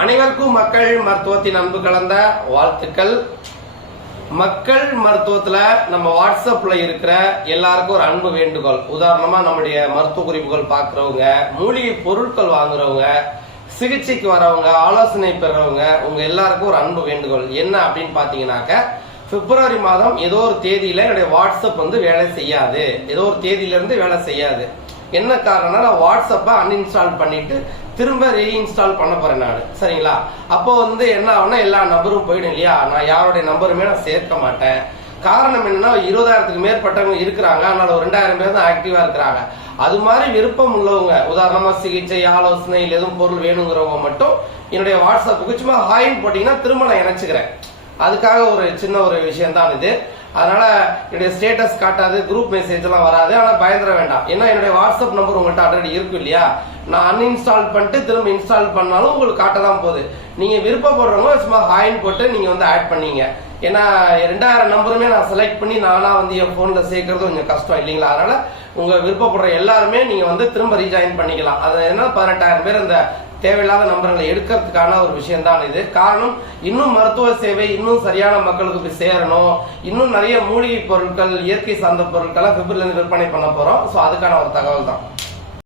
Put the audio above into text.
அனைவருக்கும் மக்கள் மருத்துவத்தின் அன்பு கலந்த வாழ்த்துக்கள். மக்கள் மருத்துவத்துல நம்ம வாட்ஸ்அப்ல இருக்கிற எல்லாருக்கும் ஒரு அன்பு வேண்டுகோள். உதாரணமா நம்முடைய மருத்துவ குறிப்புகள் பார்க்குறவங்க மூலிகை பொருட்கள் வாங்குறவங்க சிகிச்சைக்கு வரவங்க ஆலோசனை பெறவங்க உங்க எல்லாருக்கும் ஒரு அன்பு வேண்டுகோள். என்ன அப்படின்னு பாத்தீங்கன்னாக்க பிப்ரவரி மாதம் ஏதோ ஒரு தேதியில என்னுடைய வாட்ஸ்அப் வந்து வேலை செய்யாது. ஏதோ ஒரு தேதியில இருந்து வேலை செய்யாது. என்ன காரணம்னா நான் வாட்ஸ்அப்பை அன்இன்ஸ்டால் பண்ணிட்டு திரும்ப ரீஇன்ஸ்டால் பண்ண போறேன் நான். சரிங்களா? அப்போ வந்து என்ன ஆகும்னா எல்லா நம்பரும் போயிடும் இல்லையா? நான் யாருடைய நம்பருமே நான் சேர்க்க மாட்டேன். காரணம் என்னன்னா இருபதாயிரத்துக்கு மேற்பட்டவங்க இருக்கிறாங்க. அதனால ஒரு ரெண்டாயிரம் பேர் தான் ஆக்டிவா இருக்கிறாங்க. அது மாதிரி விருப்பம் உள்ளவங்க உதாரணமா சிகிச்சை ஆலோசனை இல்லை எதுவும் பொருள் வேணுங்கிறவங்க மட்டும் என்னுடைய வாட்ஸ்அப்புக்கு சும்மா ஹாயின் போட்டீங்கன்னா திரும்ப நான் இணைச்சுக்கிறேன். அதுக்காக ஒரு சின்ன ஒரு விஷயம் தான் இது. அதனால என்னுடைய ஸ்டேட்டஸ் காட்டாது குரூப் மெசேஜ் எல்லாம் வராது. ஆனா பயந்துட வேண்டாம். ஏன்னா என்னுடைய வாட்ஸ்அப் நம்பர் உங்கள்கிட்ட ஆல்ரெடி இருக்கும் இல்லையா? நான் அன்இன்ஸ்டால் பண்ணிட்டு திரும்ப இன்ஸ்டால் பண்ணாலும் உங்களுக்கு காட்ட தான் போகுது. நீங்க விருப்பப்படுறவங்க சும்மா ஹாயின் போட்டு நீங்க வந்து ஆட் பண்ணீங்க. ஏன்னா ரெண்டாயிரம் நம்பருமே நான் செலக்ட் பண்ணி நானா வந்து என் போன்ல சேர்க்கறது கொஞ்சம் கஷ்டம் இல்லைங்களா? அதனால உங்க விருப்பப்படுற எல்லாருமே நீங்க வந்து திரும்ப ரீஜாயின் பண்ணிக்கலாம். அது என்ன பதினெட்டாயிரம் பேர் அந்த தேவையில்லாத நம்பர்களை எடுக்கிறதுக்கான ஒரு விஷயம் தான் இது. காரணம் இன்னும் மருத்துவ சேவை இன்னும் சரியான மக்களுக்கு போய் சேரணும். இன்னும் நிறைய மூலிகை பொருட்கள் இயற்கை சார்ந்த பொருட்களை பிப்ரவரில விற்பனை பண்ண போறோம். ஸோ அதுக்கான ஒரு தகவல் தான்